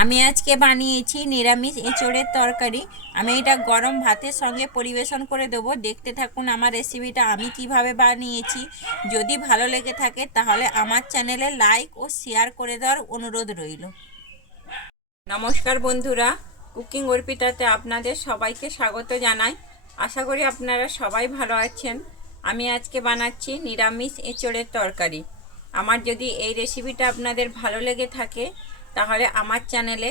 আমি আজকে বানিয়েছি নিরামিষ এঁচড়ের তরকারি। আমি এটা গরম ভাতের সঙ্গে পরিবেশন করে দেবো। দেখতে থাকুন আমার রেসিপিটা আমি কীভাবে বানিয়েছি। যদি ভালো লেগে থাকে তাহলে আমার চ্যানেলে লাইক ও শেয়ার করে দেওয়ার অনুরোধ রইল। নমস্কার বন্ধুরা, কুকিং অর্পিতাতে আপনাদের সবাইকে স্বাগত জানাই। আশা করি আপনারা সবাই ভালো আছেন। আমি আজকে বানাচ্ছি নিরামিষ এঁচড়ের তরকারি। আমার যদি এই রেসিপিটা আপনাদের ভালো লেগে থাকে তাহলে আমার চ্যানেলে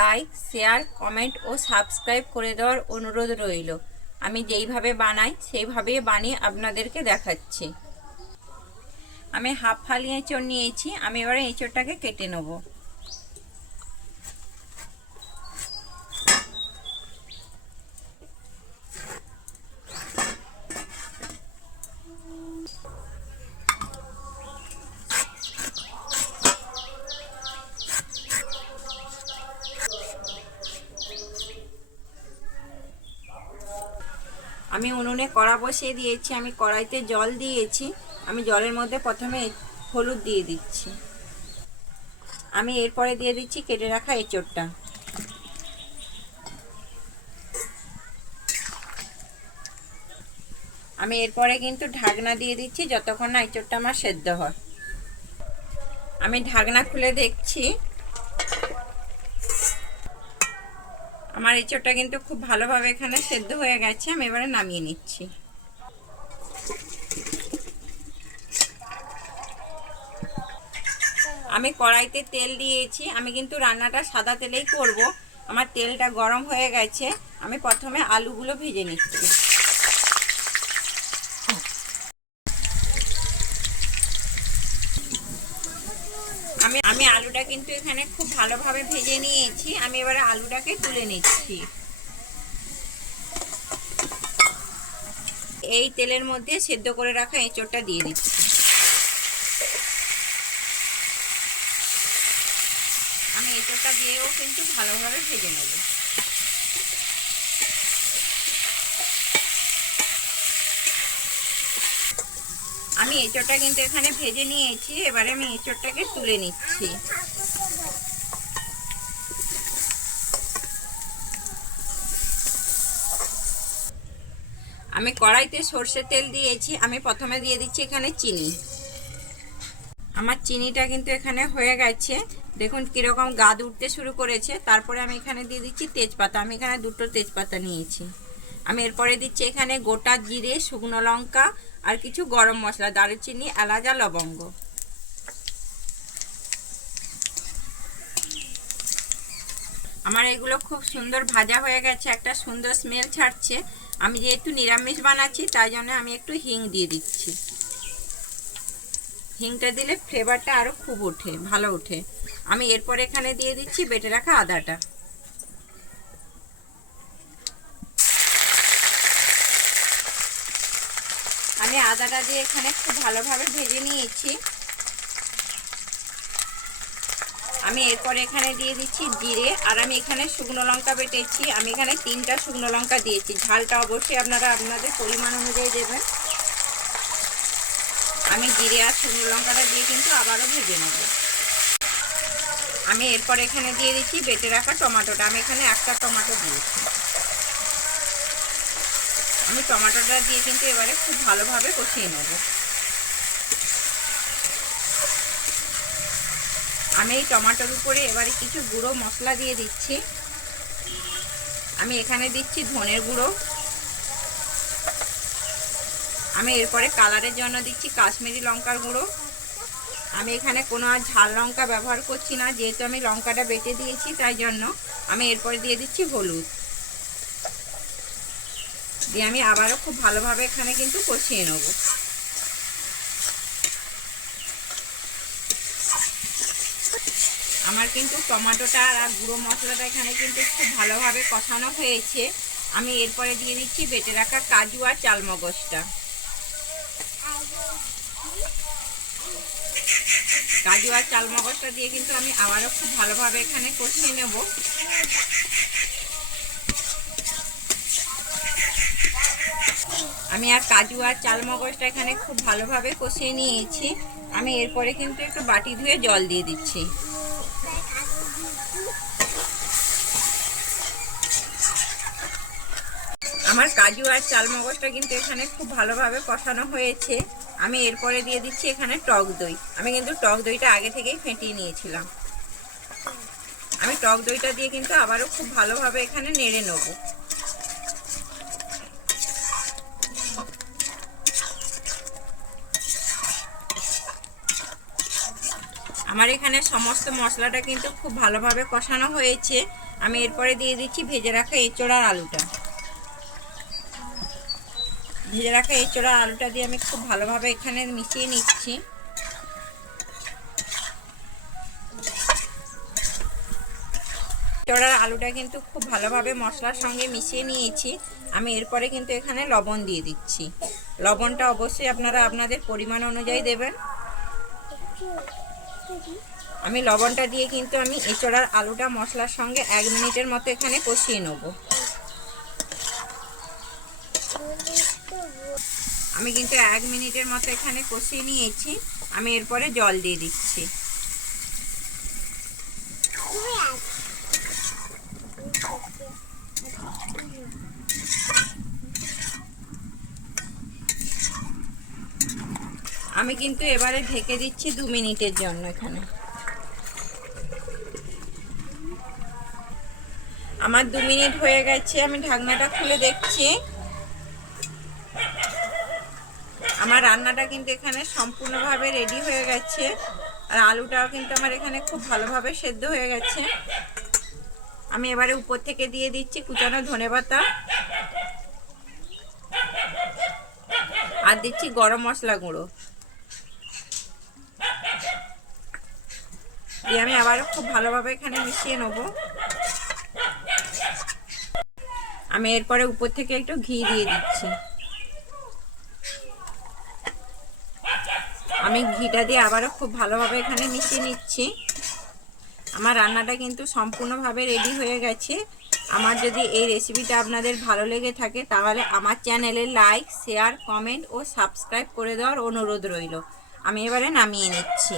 লাইক, শেয়ার, কমেন্ট ও সাবস্ক্রাইব করে দেওয়ার অনুরোধ রইল। আমি যেইভাবে বানাই সেইভাবে বানিয়ে আপনাদেরকে দেখাচ্ছি। আমি হাফ ফালি এঁচড় নিয়েছি, আমি এবারে এঁচড়টাকে কেটে নেব। আমি উনুনে কড়া বসিয়ে দিয়েছি, আমি কড়াইতে জল দিয়েছি, আমি জলের মধ্যে প্রথমে হলুদ দিয়ে দিচ্ছি। আমি এরপরে দিয়ে দিচ্ছি কেটে রাখা এঁচড়টা। আমি এরপরে কিন্তু ঢাকনা দিয়ে দিচ্ছি যতক্ষণ না এঁচড়টা আমার সেদ্ধ হয়। আমি ঢাকনা খুলে দেখছি আমার এঁচোড়টা কিন্তু খুব ভালোভাবে এখানে সেদ্ধ হয়ে গেছে, আমি এবারে নামিয়ে নিচ্ছি। আমি কড়াইতে তেল দিয়েছি, আমি কিন্তু রান্নাটা সাদা তেলেই করব। আমার তেলটা গরম হয়ে গেছে, আমি প্রথমে আলুগুলো ভেজে নিচ্ছি। আমি আলুটা কিন্তু এখানে খুব ভালোভাবে ভেজে নিয়েছি। আমি এবারে আলুটাকে তুলে নিচ্ছি। এই তেলের মধ্যে সেদ্ধ করে রাখা এঁচোড়টা দিয়ে দিচ্ছি। আমি এঁচোড়টা দিয়েও কিন্তু ভালোভাবে ভেজে নেব। আমি এঁচড়টা কিন্তু এখানে ভেজে নিয়েছি, এবারে আমি এঁচড়টাকে তুলে নিচ্ছি। আমি কড়াইতে সর্ষের তেল দিয়েছি, আমি প্রথমে দিয়ে দিচ্ছি এখানে চিনি। আমার চিনিটা কিন্তু এখানে হয়ে গেছে। দেখুন কীরকম গাদ উঠতে শুরু করেছে। তারপরে আমি এখানে দিয়ে দিচ্ছি তেজপাতা। আমি এখানে দুটো তেজপাতা নিয়েছি। আমি এরপরে দিচ্ছি এখানে গোটা জিরে, শুকনো লঙ্কা আর কিছু গরম মশলা, দারুচিনি, এলাচ লবঙ্গ। আমার এগুলো খুব সুন্দর ভাজা হয়ে গেছে, একটা সুন্দর স্মেল ছাড়ছে। আমি যেহেতু নিরামিষ বানাচ্ছি, তাই জন্য আমি একটু হিং দিয়ে দিচ্ছি। হিংটা দিলে ফ্লেভারটা আরও খুব ওঠে, ভালো ওঠে। আমি এরপর এখানে দিয়ে দিচ্ছি বেটে রাখা আদাটা। আমি আদাটা দিয়ে এখানে খুব ভালোভাবে ভেজে নিয়েছি। আমি এরপর এখানে দিয়ে দিচ্ছি জিরে, আর আমি এখানে শুকনো লঙ্কা বেটেছি। আমি এখানে তিনটা শুকনো লঙ্কা দিয়েছি। ঝালটা অবশ্যই আপনারা আপনাদের পরিমাণ অনুযায়ী দেবেন। আমি জিরে আর শুকনো লঙ্কাটা দিয়ে কিন্তু আবারও ভেজে নেব। আমি এরপর এখানে দিয়ে দিচ্ছি বেটে রাখা টমাটোটা। আমি এখানে একটা টমাটো দিয়েছি। আমি টমাটোটা দিয়ে কিন্তু এবারে খুব ভালোভাবে কষিয়ে নেব। আমি এই টমাটোর উপরে এবারে কিছু গুঁড়ো মশলা দিয়ে দিচ্ছি। আমি এখানে দিচ্ছি ধনের গুঁড়ো। আমি এরপরে কালারের জন্য দিচ্ছি কাশ্মীরি লঙ্কার গুঁড়ো। আমি এখানে কোনো আর ঝাল লঙ্কা ব্যবহার করছি না, যেহেতু আমি লঙ্কাটা বেটে দিয়েছি তাই জন্য আমি এরপরে দিয়ে দিচ্ছি হলুদ। দিয়ে আমি আবারও খুব ভালোভাবে এখানে কিন্তু কষিয়ে নেব। আমার কিন্তু টমেটোটা আর গুঁড়ো মশলাটা এখানে কিন্তু খুব ভালোভাবে কষানো হয়েছে। আমি এরপরে দিয়ে দিচ্ছি বেটে রাখা কাজু আর চালমগজটা। কাজু আর চালমগজটা দিয়ে কিন্তু আমি আবারও খুব ভালোভাবে এখানে কষিয়ে নেব। আমি আর কাজু আর চাল মগজটা এখানে খুব ভালোভাবে কষিয়ে নিয়েছি। আমি এরপরে কিন্তু একটু বাটি ধুয়ে জল দিয়ে দিচ্ছি। আমার কাজু আর চাল মগজটা কিন্তু এখানে খুব ভালোভাবে কষানো হয়েছে। আমি এরপরে দিয়ে দিচ্ছি এখানে টক দই। আমি কিন্তু টক দইটা আগে থেকেই ফেটিয়ে নিয়েছিলাম। আমি টক দইটা দিয়ে কিন্তু আবারও খুব ভালোভাবে এখানে নেড়ে নেব। আমার এখানে সমস্ত মশলাটা কিন্তু খুব ভালোভাবে কষানো হয়েছে। আমি এরপরে দিয়ে দিচ্ছি ভেজে রাখা এঁচোড়ার আলুটা। ভেজে রাখা এঁচোড়ার আলুটা দিয়ে আমি খুব ভালোভাবে এখানে মিশিয়ে নিচ্ছি। এঁচোড়ার আলুটা কিন্তু খুব ভালোভাবে মশলার সঙ্গে মিশিয়ে নিয়েছি। আমি এরপরে কিন্তু এখানে লবণ দিয়ে দিচ্ছি। লবণটা অবশ্যই আপনারা আপনাদের পরিমাণ অনুযায়ী দেবেন। আমি লবণটা দিয়ে কিন্তু আমি এচড়ার আলুটা মশলার সঙ্গে এক মিনিটের মতো এখানে কষিয়ে নেব। আমি কিন্তু এক মিনিটের মতো এখানে কষিয়ে নিয়েছি। আমি এরপরে জল দিয়ে দিচ্ছি। আমি কিন্তু এবারে ঢেকে দিচ্ছি দু মিনিটের জন্য এখানে। আমার দু মিনিট হয়ে গেছে, আমি ঢাকনাটা খুলে দেখছি। আমার রান্নাটা কিন্তু এখানে সম্পূর্ণভাবে রেডি হয়ে গেছে। আর আলুটাও কিন্তু আমার এখানে খুব ভালোভাবে সেদ্ধ হয়ে গেছে। আমি এবারে উপর থেকে দিয়ে দিচ্ছি কুচানো ধনে পাতা। আর দিচ্ছি গরম মশলা গুঁড়ো। দিয়ে আমি আবারও খুব ভালোভাবে এখানে মিশিয়ে নেব। আমি এরপরে উপর থেকে একটু ঘি দিয়ে দিচ্ছি। আমি ঘিটা দিয়ে আবারও খুব ভালোভাবে এখানে মিশিয়ে নিচ্ছি। আমার রান্নাটা কিন্তু সম্পূর্ণভাবে রেডি হয়ে গেছে। আমার যদি এই রেসিপিটা আপনাদের ভালো লেগে থাকে, তাহলে আমার চ্যানেলে লাইক, শেয়ার, কমেন্ট ও সাবস্ক্রাইব করে দেওয়ার অনুরোধ রইল। আমি এবারে নামিয়ে নিচ্ছি।